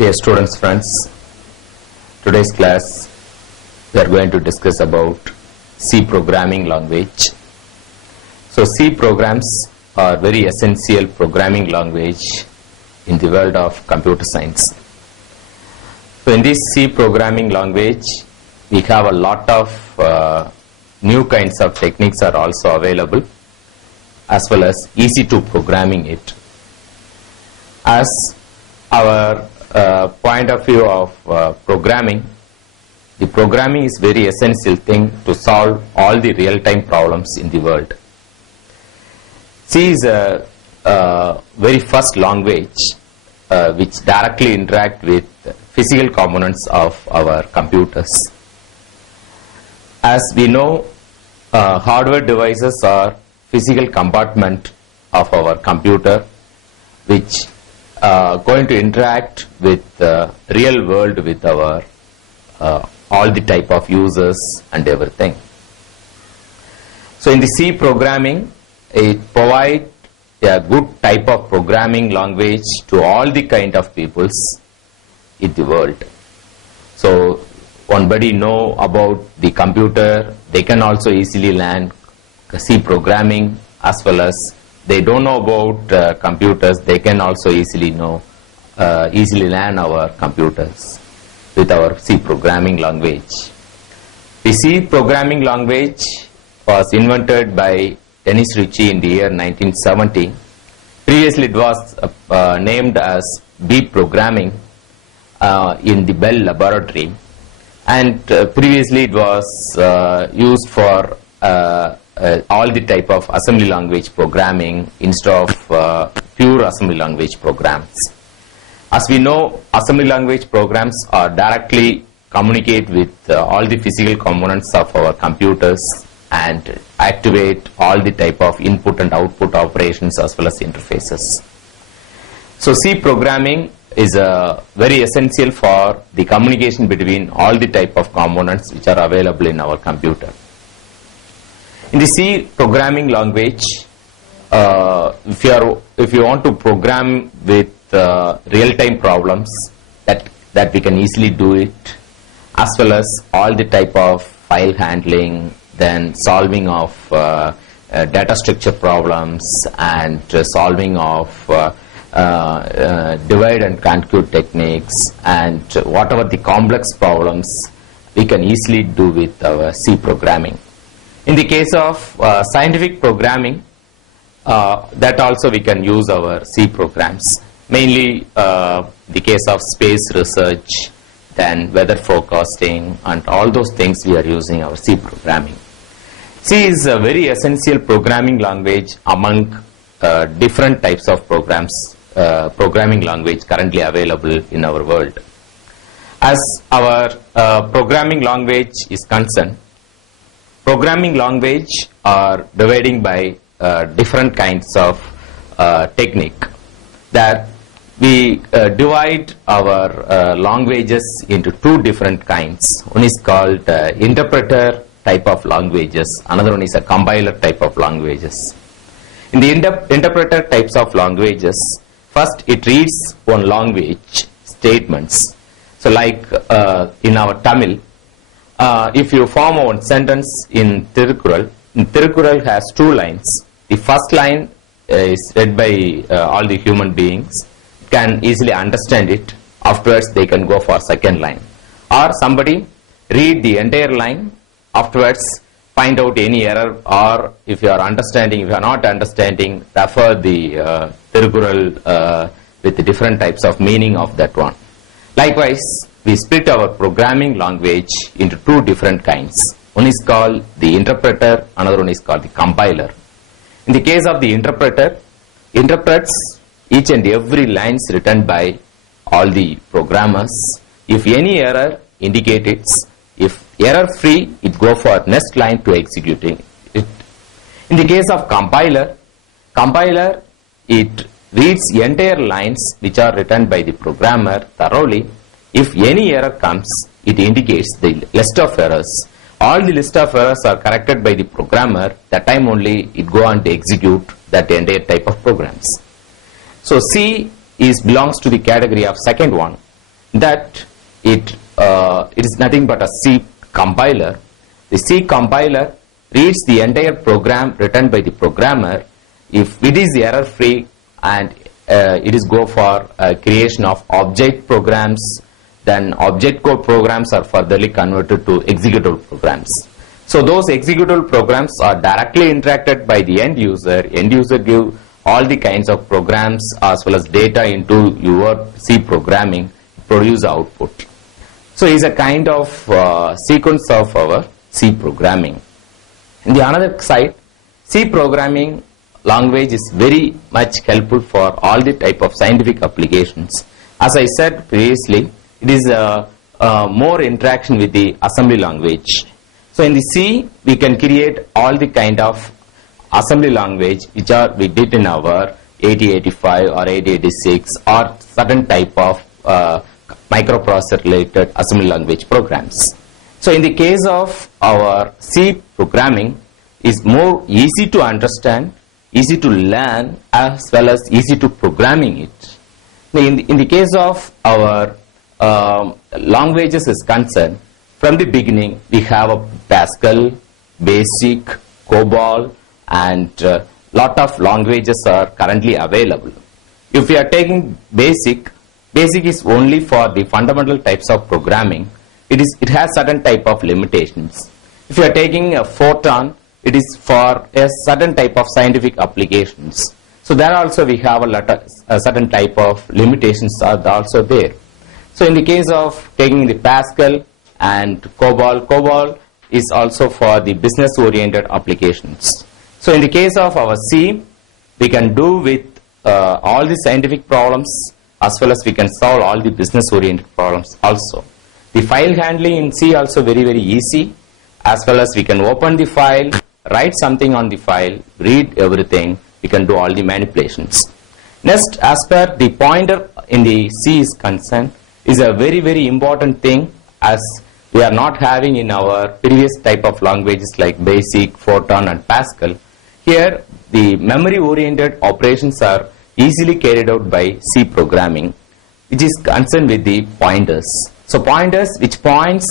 Dear students, friends, today's class we are going to discuss about C programming language. So C programs are very essential programming language in the world of computer science. So in this C programming language we have a lot of new kinds of techniques are also available, as well as easy to programming it. As our point of view of programming, the programming is very essential thing to solve all the real-time problems in the world. C is a very first language which directly interact with physical components of our computers. As we know, hardware devices are physical compartment of our computer which going to interact with real world with our all the type of users and everything. So in the C programming, it provides a good type of programming language to all the kind of peoples in the world. So one know about the computer, they can also easily learn C programming, as well as they don't know about computers, they can also easily learn our computers with our C programming language. The C programming language was invented by Dennis Ritchie in the year 1970. Previously it was named as B programming in the Bell Laboratory, and previously it was used for all the type of assembly language programming instead of pure assembly language programs. As we know, assembly language programs are directly communicate with all the physical components of our computers and activate all the type of input and output operations as well as interfaces. So C programming is very essential for the communication between all the type of components which are available in our computer. In the C programming language, if you want to program with real-time problems, that we can easily do it, as well as all the type of file handling, then solving of data structure problems, and solving of divide and conquer techniques, and whatever the complex problems we can easily do with our C programming. In the case of scientific programming, that also we can use our C programs. Mainly the case of space research, then weather forecasting, and all those things we are using our C programming. C is a very essential programming language among different types of programming language currently available in our world. As our programming language is concerned, programming language are dividing by different kinds of technique. That we divide our languages into two different kinds. One is called interpreter type of languages, another one is a compiler type of languages. In the interpreter types of languages, first it reads one language statements. So like in our Tamil, if you form one sentence in Tirukkural has two lines. The first line is read by all the human beings, can easily understand it. Afterwards they can go for second line. Or somebody read the entire line, afterwards find out any error, or if you are understanding, if you are not understanding, refer the Tirukkural with the different types of meaning of that one. Likewise, we split our programming language into two different kinds. One is called the interpreter, another one is called the compiler. In the case of the interpreter, interprets each and every lines written by all the programmers. If any error indicate it, if error free, it go for next line to executing it. In the case of compiler, it reads entire lines which are written by the programmer thoroughly. If any error comes, it indicates the list of errors. All the list of errors are corrected by the programmer. That time only it go on to execute that entire type of programs. So C belongs to the category of second one. that it is nothing but a C compiler. The C compiler reads the entire program written by the programmer. If it is error free, and it is go for creation of object programs, then object code programs are furtherly converted to executable programs. So those executable programs are directly interacted by the end user. End user give all the kinds of programs as well as data into your C programming, produce output. So it's a kind of sequence of our C programming. In the another side, C programming language is very much helpful for all the type of scientific applications. As I said previously, it is more interaction with the assembly language. So in the C, we can create all the kind of assembly language which are we did in our 8085 or 8086 or certain type of microprocessor related assembly language programs. So in the case of our C programming, is more easy to understand, easy to learn, as well as easy to programming it. In the case of our languages is concerned, from the beginning we have a Pascal, Basic, COBOL, and lot of languages are currently available. If we are taking Basic is only for the fundamental types of programming. It has certain type of limitations. If you are taking a Fortran, it is for a certain type of scientific applications. So there also we have a certain type of limitations are also there. So in the case of taking the Pascal and COBOL is also for the business oriented applications. So in the case of our C, we can do with all the scientific problems as well as we can solve all the business oriented problems also. The file handling in C also very easy, as well as we can open the file, write something on the file, read everything, we can do all the manipulations. Next, as per the pointer in the C is concerned, is a very important thing, as we are not having in our previous type of languages like Basic, Fortran and Pascal. Here the memory oriented operations are easily carried out by C programming, which is concerned with the pointers. So pointers which points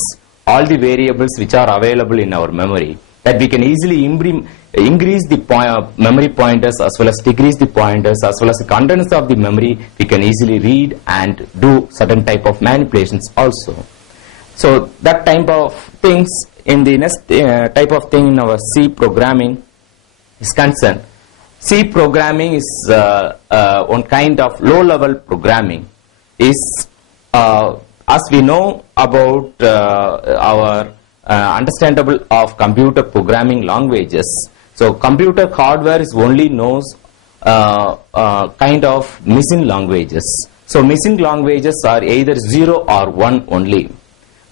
all the variables which are available in our memory, that we can easily increase the memory pointers as well as decrease the pointers, as well as the contents of the memory we can easily read and do certain type of manipulations also. So that type of things in the next type of thing in our C programming is concerned. C programming is one kind of low level programming. Is as we know about our understandable of computer programming languages. So computer hardware is only knows kind of machine languages. So machine languages are either 0 or 1 only.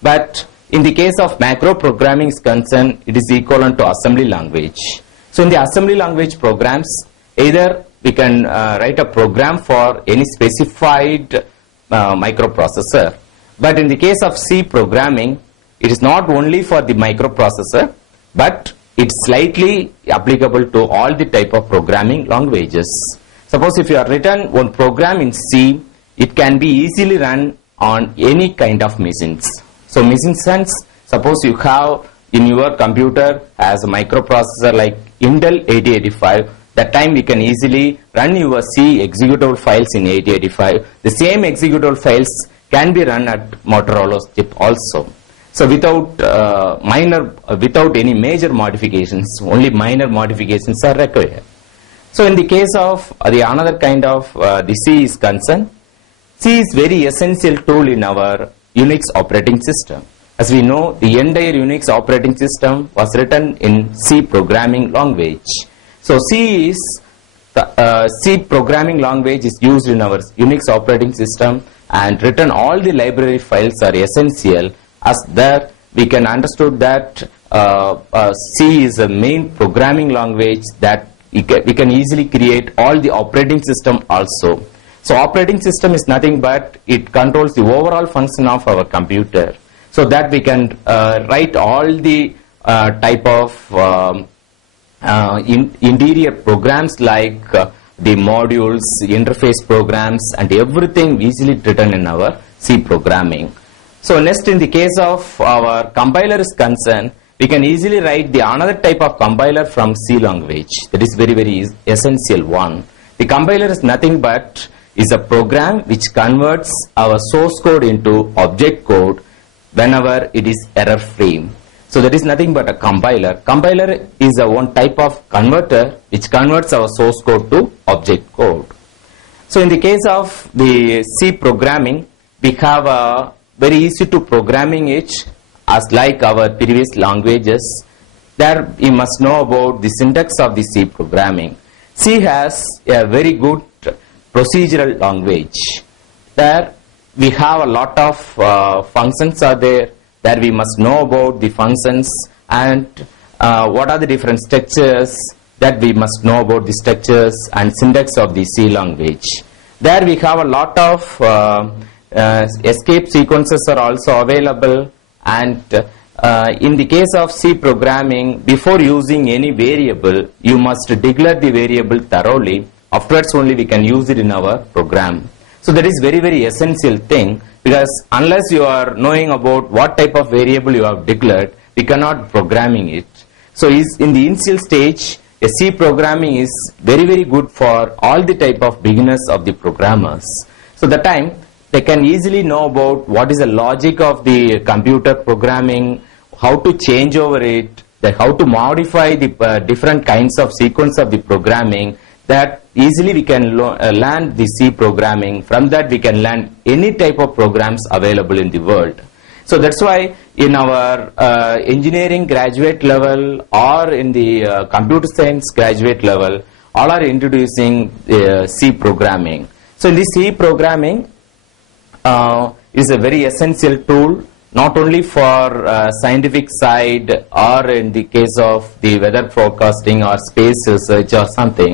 But in the case of macro programming is concerned, it is equivalent to assembly language. So in the assembly language programs, either we can write a program for any specified microprocessor. But in the case of C programming, it is not only for the microprocessor, but it's slightly applicable to all the type of programming languages. Suppose if you are written one program in C, it can be easily run on any kind of machines. So machine sense, suppose you have in your computer as a microprocessor like Intel 8085, that time we can easily run your C executable files in 8085. The same executable files can be run at Motorola's chip also. So without without any major modifications, only minor modifications are required. So in the case of the another kind of the C is concerned, C is very essential tool in our Unix operating system. As we know, the entire Unix operating system was written in C programming language. So C programming language is used in our Unix operating system, and written all the library files are essential, as there we can understood that C is a main programming language that we can easily create all the operating system also. So operating system is nothing but it controls the overall function of our computer, so that we can write all the type of interior programs like the modules, interface programs and everything easily written in our C programming. So next, in the case of our compiler is concerned, we can easily write the another type of compiler from C language. That is very essential one. The compiler is nothing but is a program which converts our source code into object code whenever it is error free. So that is nothing but a compiler. Compiler is a one type of converter which converts our source code to object code. So in the case of the C programming, we have a very easy to programming it as like our previous languages. There you must know about the syntax of the C programming. C has a very good procedural language. There we have a lot of functions are there. There we must know about the functions and what are the different structures, that we must know about the structures and syntax of the C language. There we have a lot of escape sequences are also available, and in the case of C programming, before using any variable, you must declare the variable thoroughly. Afterwards only we can use it in our program. So that is very essential thing, because unless you are knowing about what type of variable you have declared, we cannot programming it. So in the initial stage, a C programming is very good for all the type of beginners of the programmers. So the time they can easily know about what is the logic of the computer programming, how to change over it, how to modify the different kinds of sequence of the programming. That easily we can learn the C programming. From that we can learn any type of programs available in the world. So that's why in our engineering graduate level or in the computer science graduate level, all are introducing C programming. So in the C programming is a very essential tool, not only for scientific side or in the case of the weather forecasting or space research or something.